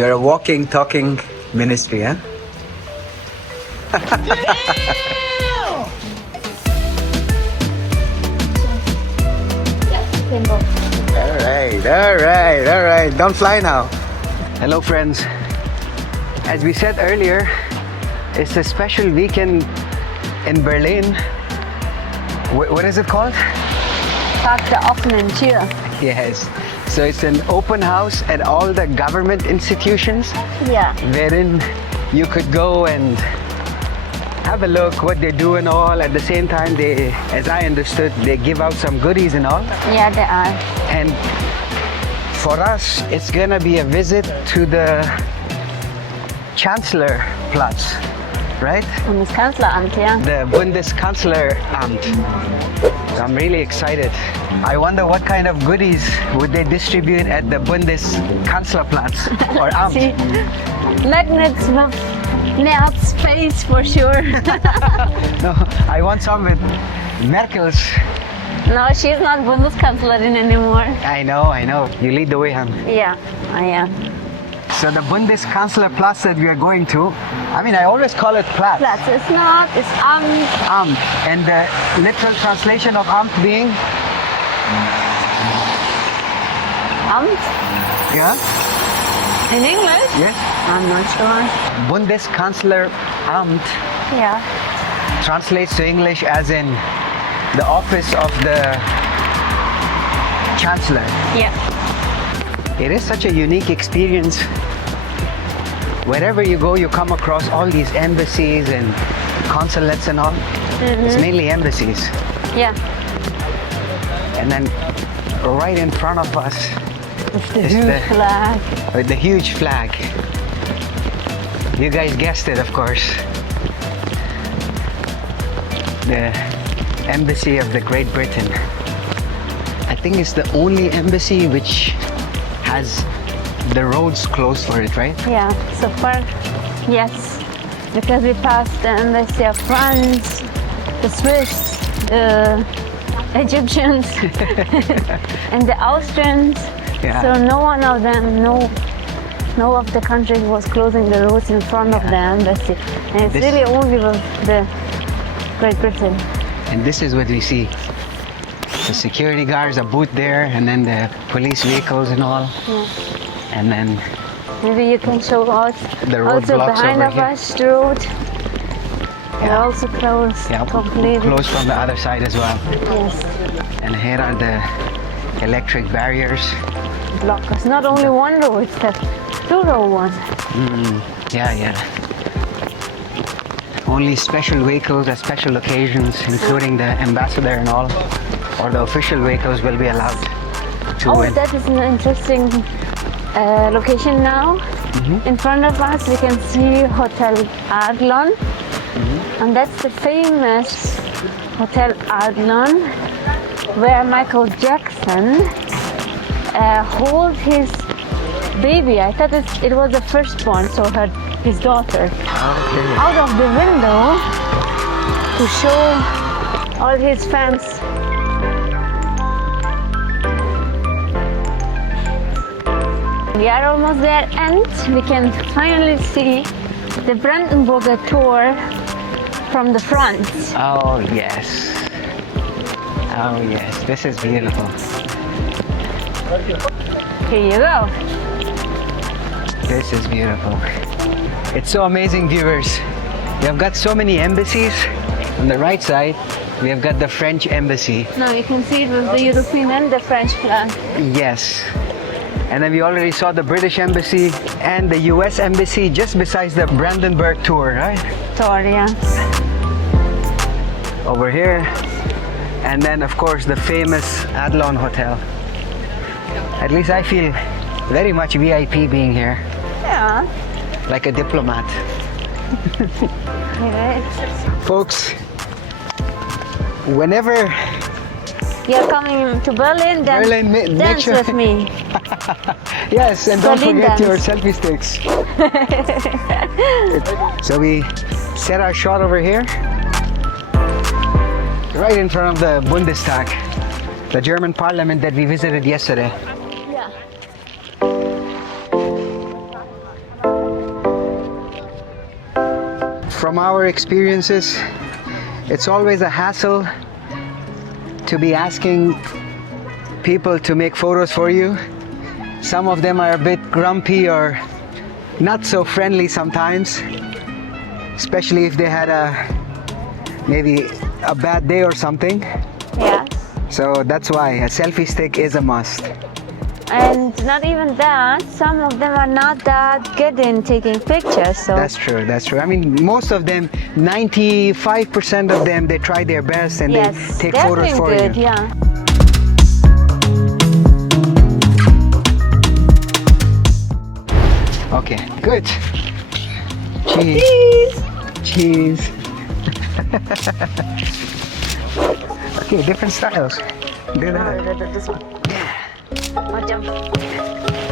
You're a walking, talking ministry, huh? All right. Don't fly now. Hello, friends. As we said earlier, it's a special weekend in Berlin. What is it called? Tag der offenen Tür. Yes. So it's an open house at all the government institutions, Yeah. wherein you could go and have a look what they do and all. At the same time, they, as I understood, they give out some goodies and all. Yeah, they are. And for us, it's gonna be a visit to the Chancelleryplatz, right? Bundeskanzleramt, yeah. The Bundeskanzleramt. So I'm really excited. I wonder what kind of goodies would they distribute at the Bundeskanzlerplatz or Amt. See, magnets with Nerds face for sure. No, I want some with Merkel's. No, she's not Bundeskanzlerin anymore. I know. You lead the way, hon. Yeah, I am. So the Bundeskanzlerplatz that we are going to, I mean, I always call it Platz. Platz is not, it's Amt. And the literal translation of Amt being? Amt Yeah? in English? Yes? I'm not sure. Bundeskanzleramt Yeah. translates to English as in the office of the Chancellor. Yeah. It is such a unique experience. Wherever you go, you come across all these embassies and consulates and all. It's mainly embassies. Yeah. And then right in front of us It's the is huge flag. with the huge flag. You guys guessed it, of course. The Embassy of the Great Britain. I think it's the only embassy which has the roads closed for it, right? Yeah, so far, yes. Because we passed the embassy of France, the Swiss, the Egyptians, and the Austrians. Yeah. So no one of them, no of the countries was closing the roads in front of the embassy. And it's really only with the Great Britain. And this is what we see. The security guards are both there, and then the police vehicles and all. Yeah. And then Maybe you can show us the also roadblocks behind over of here. us the road. They're Yeah. also closed Yeah, completely. closed from the other side as well. Yes, And here are the electric barriers. blockers. Not only one row, it's the two-row one. Yeah. Only special vehicles at special occasions, including the ambassador and all, or the official vehicles will be allowed to Oh, in. that is an interesting location now. In front of us, we can see Hotel Adlon. And that's the famous Hotel Adlon, where Michael Jackson hold his baby. I thought it was the firstborn, so his daughter, Okay. out of the window to show all his fans. We are almost there, and we can finally see the Brandenburg Tor from the front. Oh yes. This is beautiful. Here you go. This is beautiful. It's so amazing, viewers. We have got so many embassies. On the right side, we have got the French embassy. Now you can see it with the European and the French flag. Yes. And then we already saw the British embassy and the US embassy just besides the Brandenburg Tour, right? Victoria. Over here. And then, of course, the famous Adlon Hotel. At least I feel very much VIP being here, Yeah. like a diplomat. Yes. Folks, whenever You're coming to Berlin, then Berlin, make dance sure- with me. yes, and don't Berlin forget your dance. selfie sticks. So we set our shot over here, right in front of the Bundestag, the German parliament that we visited yesterday. Yeah. from our experiences, it's always a hassle to be asking people to make photos for you. Some of them are a bit grumpy or not so friendly sometimes, especially if they had maybe a bad day or something. Yeah. So that's why a selfie stick is a must. And not even that, some of them are not that good in taking pictures. So That's true, that's true. I mean, most of them, 95% of them, they try their best and yes, they take they're photos doing for good, you. yeah. Okay, good. Cheese. Cheese. Okay, different styles. Do that. This one. Oh, jump.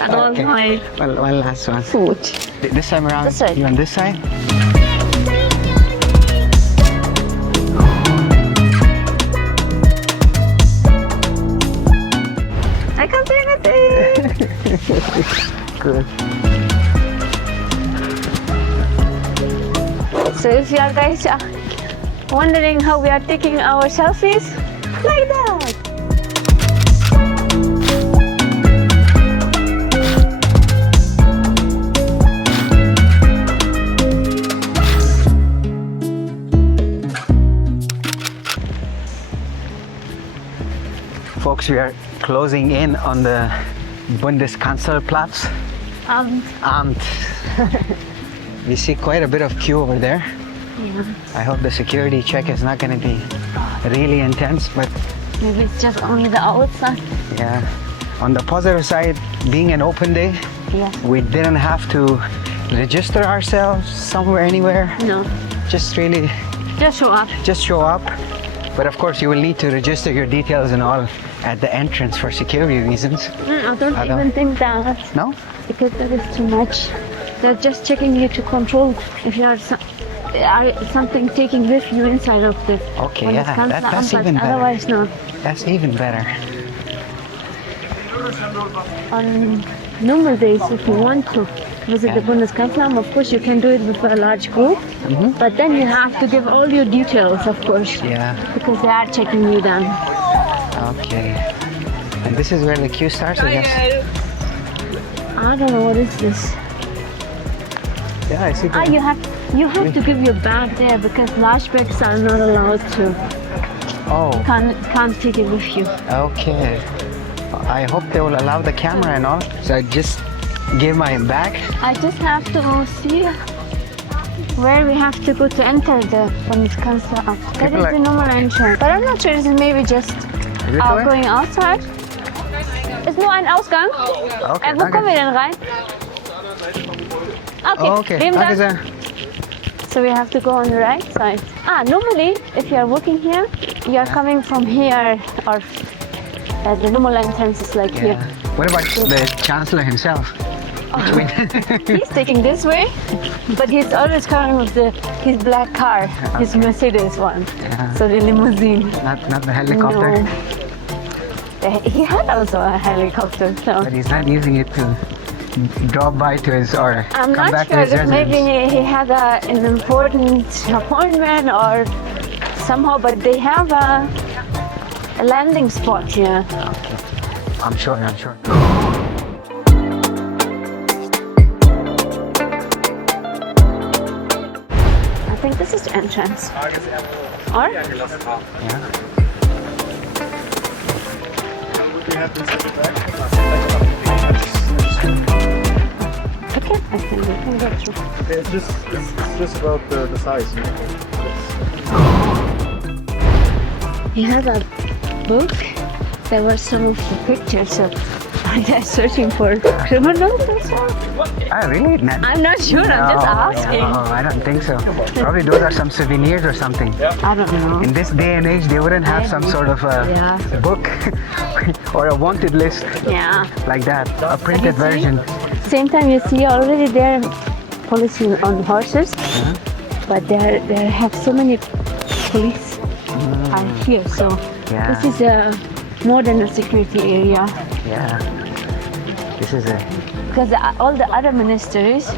And all Okay. my One last one. food. This time around, This side. you on this side? I can't see anything. Good. So if you are guys wondering how we are taking our selfies, like that. Folks, we are closing in on the Bundeskanzlerplatz. Amt. We see quite a bit of queue over there. Yeah. I hope the security check is not going to be really intense, but Maybe it's just only the outside. yeah. On the positive side, being an open day, Yes. we didn't have to register ourselves somewhere, anywhere. No. Just really, Just show up. just show up. But of course, you will need to register your details and all at the entrance for security reasons. I don't I even don't- think that, No? because that is too much. They're just checking you to control if you are something taking with you inside of this. Okay, When yeah, it's Kanzleramt, that's but even better. otherwise no. That's even better. On normal days, if you want to visit the Bundeskanzleramt, of course you can do it with a large group, but then you have to give all your details, of course, Yeah, because they are checking you down. okay. And this is where the queue starts, I guess. I don't know what is this. Yeah, I see Ah, that. you have to give your bag there because large bags are not allowed to. Oh, Can't take it with you. okay. I hope they will allow the camera and all. So I just give my bag. I just have to see where we have to go to enter the Bundeskanzleramt. That People is are- the normal entrance. But I'm not sure, is it maybe just Is it away? going outside? Ist nur ein Ausgang? Okay, Wo kommen wir denn rein? Okay, Oh, okay. lieben Danke Dank. sehr. So we have to go on the right side. Normally, if you are working here, you are coming from here, or the normal entrance is like Yeah. here. What about the Chancellor himself? He's taking this way, but he's always coming with his black car, his Mercedes one. Yeah. So the limousine. Not the helicopter, No. He had also a helicopter, so but he's not using it to drop by to his or I'm come not back sure to his if maybe residence. he had an important appointment or somehow, but they have a landing spot here. I'm sure. I think this is the entrance. Or? Yeah. Okay, I think we can go through. It's just about the size. You know? He had a book. There were some of the pictures of they're searching for criminals or so. Oh, really? I'm not sure, I'm just asking. No, I don't think so. Probably those are some souvenirs or something. I don't know. In this day and age, they wouldn't have some sort of a Yeah. book or a wanted list Yeah. like that, a printed Have you seen? version. Same time, you see already there police on horses, but they have so many police are here. So Yeah. this is a more than a security area. Yeah. This is a. Because all the other ministries,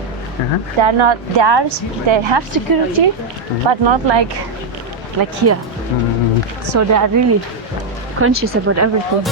they're not theirs. They have security, but not like here. So they are really conscious about everything.